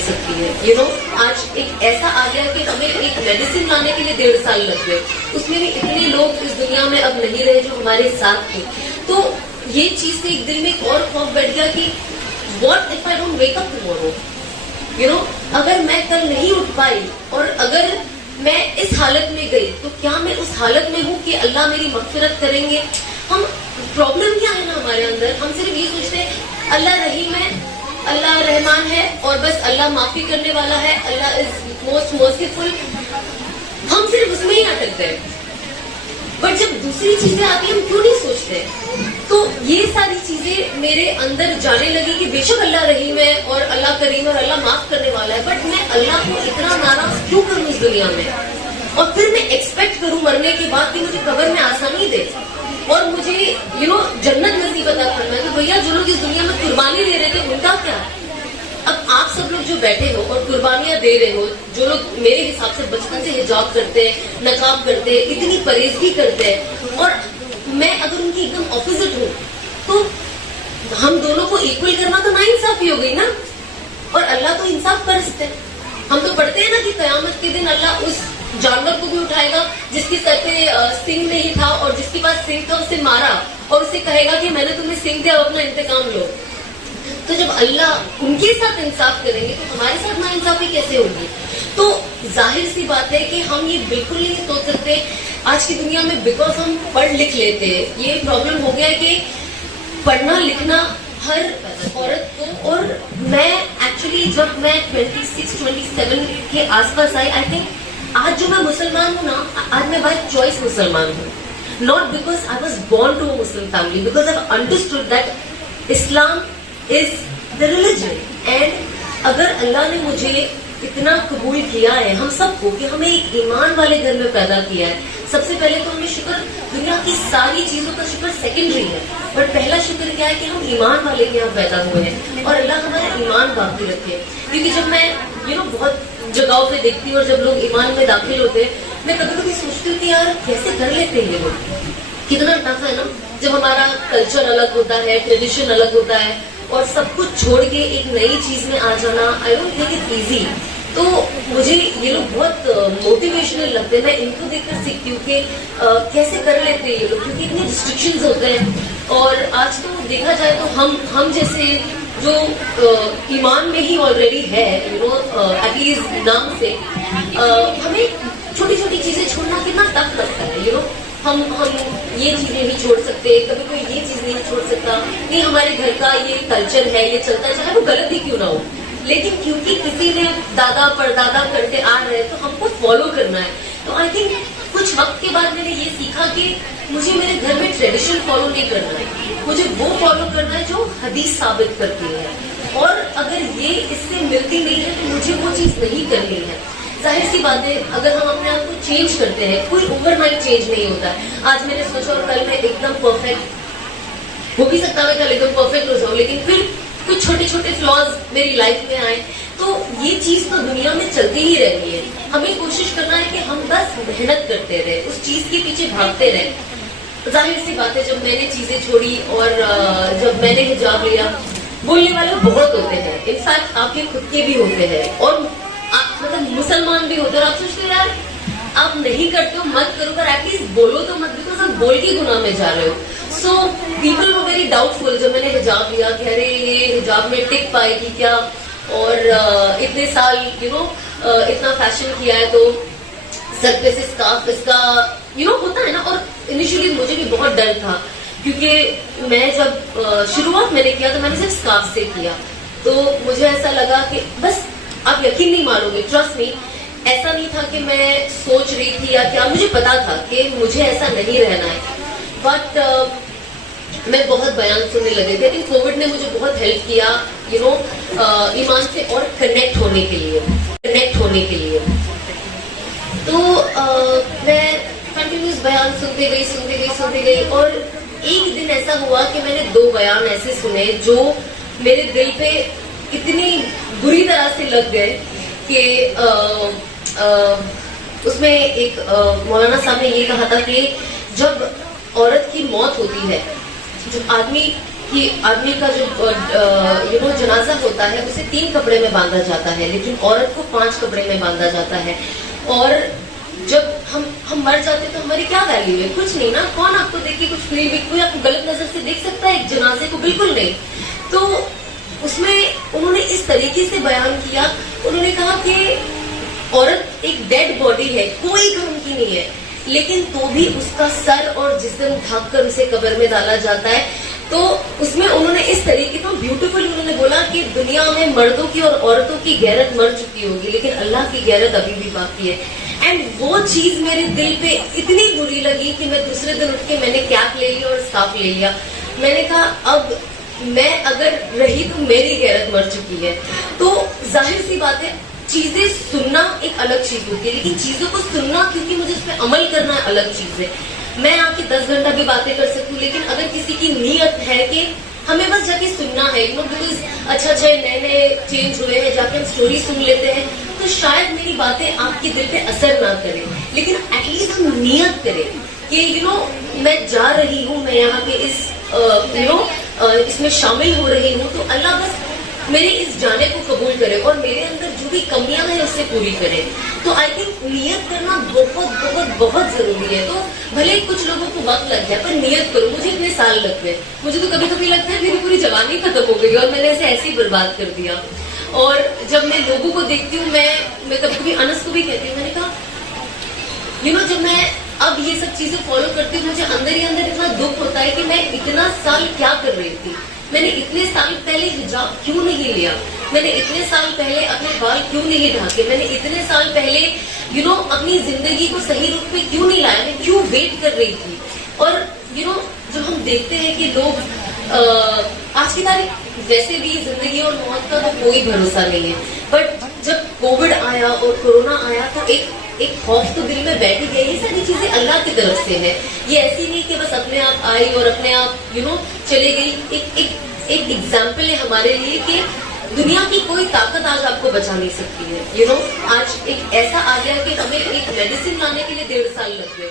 सकती है। आज एक ऐसा आ गया कि हमें एक मेडिसिन लाने के लिए 1.5 साल लग गए, उसमें भी इतने लोग इस दुनिया में अब नहीं रहे जो हमारे साथ थे। तो ये चीज से एक दिल में एक और खौफ बैठ गया कि what if I don't wake up tomorrow, अगर मैं कल नहीं उठ पाई और अगर मैं इस हालत में गई तो क्या मैं उस हालत में हूँ कि अल्लाह मेरी मगफिरत करेंगे। हम प्रॉब्लम क्या है ना हमारे अंदर, हम सिर्फ ये सोचते हैं अल्लाह रहीम है, अल्लाह रहमान है और बस अल्लाह माफी करने वाला है, अल्लाह इज मोस्ट मर्सीफुल। हम सिर्फ उसमें ही अटक गए, बट जब दूसरी चीजें आती हैं हम क्यों नहीं सोचते। तो ये सारी चीजें मेरे अंदर जाने लगी कि बेशक अल्लाह रहीम है और अल्लाह करीम और अल्लाह माफ करने वाला है, बट मैं अल्लाह को इतना नाराज क्यों करूं इस दुनिया में, और फिर मैं एक्सपेक्ट करूं मरने के बाद कि मुझे कब्र में आसानी दे और मुझे जन्नत नसीब अता करना है। तो भैया जो लोग इस दुनिया में कुर्बानी दे रहे थे उनका क्या। अब आप सब लोग जो बैठे हो और कुर्बानियां दे रहे हो, जो लोग मेरे हिसाब से बचपन से हिजाब करते हैं, नकाब करते हैं, इतनी परहेजगी करते हैं, और मैं अगर उनकी एकदम ऑपोजिट हूँ, तो हम दोनों को इक्वल करना तो नाइंसाफी हो गई ना। और अल्लाह तो इंसाफ कर सकते हैं। हम तो पढ़ते हैं ना कि कयामत के दिन अल्लाह उस जानवर को भी उठाएगा जिसके सर पे सिंग नहीं था और जिसके पास सिंग था उसे मारा, और उसे कहेगा कि मैंने तुम्हें सिंग दिया, अपना इंतकाम लो। तो जब अल्लाह उनके साथ इंसाफ करेंगे तो हमारे साथ नाइंसाफी कैसे होगी। तो जाहिर सी बात है कि हम ये बिल्कुल नहीं सोच सकते आज की दुनिया में, बिकॉज हम पढ़ लिख लेते हैं। ये प्रॉब्लम हो गया है कि पढ़ना लिखना हर औरत को, और मैं एक्चुअली जब मैं 26-27 के आसपास आई, आई थिंक आज जो मैं मुसलमान हूँ ना, आज मैं बाय चॉइस मुसलमान हूँ, not because I was born to a Muslim family, because I understood that Islam is the religion. And अगर अल्लाह ने मुझे इतना कबूल किया है हम सबको कि हमें एक ईमान वाले घर में पैदा किया है, सबसे पहले तो हमें शुक्र, दुनिया की सारी चीजों का शुक्र सेकेंडरी है, बट पहला शुक्र क्या है कि हम ईमान वाले के यहाँ पैदा हुए हैं, और अल्लाह हमारा ईमान बाकी रखे। क्योंकि जब मैं बहुत जगहों पे देखती हूँ और जब लोग ईमान में दाखिल होते हैं, मैं कभी कभी सोचती हूँ कि यार कैसे कर लेते हैं ये लोग, कितना टफ है ना। जब हमारा कल्चर अलग होता है, ट्रेडिशन अलग होता है, और सब कुछ छोड़ के एक नई चीज में आ जाना, I don't think it's easy. तो मुझे ये लोग बहुत मोटिवेशनल लगते हैं, मैं इनको देखकर सीखती हूँ कि कैसे कर लेते हैं ये लोग, क्योंकि इतने रिस्ट्रिक्शंस होते हैं। और आज तो देखा जाए तो हम जैसे जो ईमान में ही ऑलरेडी है, एटलीस्ट नाम से, हमें छोटी छोटी चीजें छोड़ना कितना टफ लगता है। हम ये चीजें नहीं छोड़ सकते, कभी कोई ये चीज नहीं छोड़ सकता, नहीं हमारे घर का ये कल्चर है, ये चलता है, चाहे वो गलत ही क्यों ना हो, लेकिन क्योंकि किसी ने दादा परदादा करते आ रहे हैं तो हमको फॉलो करना है। तो आई थिंक कुछ वक्त के बाद मैंने ये सीखा कि मुझे मेरे घर में ट्रेडिशन फॉलो नहीं करना है, मुझे वो फॉलो करना है जो हदीस साबित करती है, और अगर ये इससे मिलती नहीं है तो मुझे वो चीज नहीं करनी है। जाहिर सी बात है, अगर हम अपने आप को चेंज करते हैं, कोई ओवरनाइट चेंज नहीं होता है। आज मैंने सोचा और कल मैं एकदम परफेक्ट हो भी सकता, मैं कल एकदम परफेक्ट हो जाऊं, लेकिन फिर कुछ छोटे छोटे फ्लॉज मेरी लाइफ में आए, तो ये चीज तो दुनिया में चलती ही रहती है। हमें कोशिश करना है कि हम बस मेहनत करते रहे, उस चीज के पीछे भागते रहे। जाहिर सी बात है, जब मैंने चीजें छोड़ी और जब मैंने हिजाब लिया, बोलने वाले बहुत होते हैं, इनफैक्ट आपके खुद के भी होते हैं, और आप मतलब मुसलमान भी होते हैं, और आप सोचते हो यार आप नहीं करते हो मत करो, पर एटलीस्ट बोलो तो मत, बिकॉज आप बोल के गुनाह में जा रहे हो। So people were very doubtful जब मैंने हिजाब लिया कि अरे ये हिजाब में टिक पाएगी क्या, और इतने साल इतना फैशन किया है तो सर पे से स्कार्फ इसका होता है ना। और इनिशियली मुझे भी बहुत डर था, क्योंकि मैं जब शुरुआत मैंने किया तो मैंने सिर्फ स्कार्फ से किया, तो मुझे ऐसा लगा कि बस आप यकीन नहीं मारोगे, ट्रस्ट मी, ऐसा नहीं था कि मैं सोच रही थी या क्या, मुझे पता था कि मुझे ऐसा नहीं रहना है, बट मैं बहुत बयान सुनने लगे थे। लेकिन कोविड ने मुझे बहुत हेल्प किया ईमान से और कनेक्ट होने के लिए। तो मैं कंटिन्यूस बयान सुनते गई, और एक दिन ऐसा हुआ कि मैंने 2 बयान ऐसे सुने जो मेरे दिल पे इतनी बुरी तरह से लग गए कि उसमें एक मौलाना साहब ने ये कहा था कि जब औरत की मौत होती है, जब आदमी कि आदमी का जो जनाजा होता है उसे 3 कपड़े में बांधा जाता है, लेकिन औरत को 5 कपड़े में बांधा जाता है। और जब हम मर जाते तो हमारी क्या वैल्यू है? कुछ नहीं ना। कौन आपको देख के कुछ फील भी, कोई आपको गलत नजर से देख सकता है एक जनाजे को? बिल्कुल नहीं। तो उसमें उन्होंने इस तरीके से बयान किया, उन्होंने कहा कि औरत एक डेड बॉडी है, कोई काम की नहीं है, लेकिन तो भी उसका सर और जिस्म ढक कर उसे कब्र में डाला जाता है। तो उसमें उन्होंने इस तरीके का ब्यूटीफुल उन्होंने बोला कि दुनिया में मर्दों की और औरतों की गैरत मर चुकी होगी, लेकिन अल्लाह की गैरत अभी भी बाकी है। एंड वो चीज मेरे दिल पे इतनी बुरी लगी कि मैं दूसरे दिन उठ के मैंने कैप ले लिया और स्कार्फ ले लिया। मैंने कहा अब मैं अगर रही तो मेरी गैरत मर चुकी है। तो जाहिर सी बात है, चीजें सुनना एक अलग चीज होती है, लेकिन चीजों को सुनना, क्योंकि मुझे उस पर अमल करना अलग चीज है। मैं आपके 10 घंटा भी बातें कर सकती हूँ, लेकिन अगर किसी की नीयत है कि हमें बस जाके सुनना है, बिकॉज अच्छा नए चेंज हुए हैं, जाके हम स्टोरी सुन लेते हैं, तो शायद मेरी बातें आपके दिल पे असर ना करें, लेकिन एटलीस्ट हम नियत करें कि मैं जा रही हूँ, मैं यहाँ पे इस इसमें शामिल हो रही हूँ, तो अल्लाह बस मेरे इस जाने को कबूल करे और मेरे अंदर जो भी कमियां हैं उससे पूरी करे। तो आई थिंक नियत करना बहुत बहुत बहुत जरूरी है। तो भले कुछ लोगों को वक्त लग जाए, पर नियत करो। मुझे इतने साल लग गए, मुझे तो कभी कभी लगता है मेरी पूरी जवानी खत्म हो गई और मैंने ऐसे ही बर्बाद कर दिया। और जब मैं लोगों को देखती हूँ, मैं कभी कभी अनस को भी कहती हूँ, मैंने कहा जब मैं अब ये सब चीजें फॉलो करती हूँ, मुझे अंदर ही अंदर इतना दुख होता है कि मैं इतना साल क्या कर रही थी। मैंने इतने साल पहले हिजाब क्यों नहीं लिया? मैंने इतने साल पहले अपने बाल क्यों नहीं ढाके? मैंने इतने साल पहले अपनी जिंदगी को सही रूप में क्यों नहीं लाया? मैं क्यों वेट कर रही थी? और जब हम देखते हैं कि लोग आज की तारीख वैसे भी जिंदगी और मौत का तो कोई भरोसा नहीं है, बट जब कोविड आया और कोरोना आया तो एक खौफ तो दिल में बैठ गया। ये सारी चीजें अल्लाह की तरफ से है, ये ऐसी नहीं कि बस अपने आप आई और अपने आप चले गई। एक एग्जाम्पल है हमारे लिए कि दुनिया की कोई ताकत आज आपको बचा नहीं सकती है। आज एक ऐसा आ गया कि हमें एक मेडिसिन लाने के लिए 1.5 साल लग गए।